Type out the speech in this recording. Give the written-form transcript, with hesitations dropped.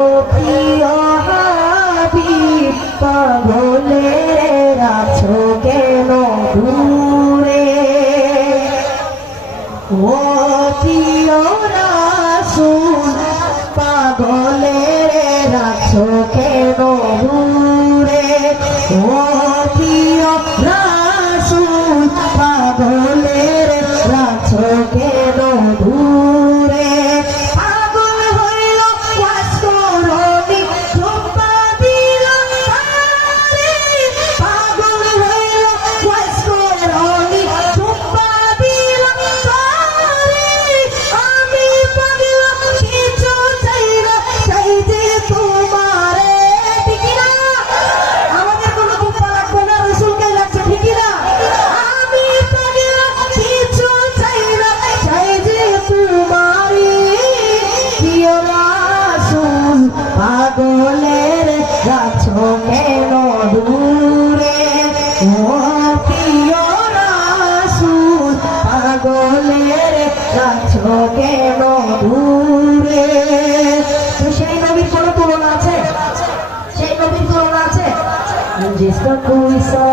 প্রিয় হাবিব পাগলের আছো কেন দূরে, ও প্রিয় রাসূল পাগলের আছো কেন দূরে, ও প্রিয় রাসূল পাগলের আছো কেন দূরে। পাগলের আছো কেন দূরে, ও প্রিয় রাসূল পাগলের আছো কেন দূরে। তো সেই নবীর কোনো তুলনা আছে? সেই নবীর তুলনা আছে? जिसका कोई सा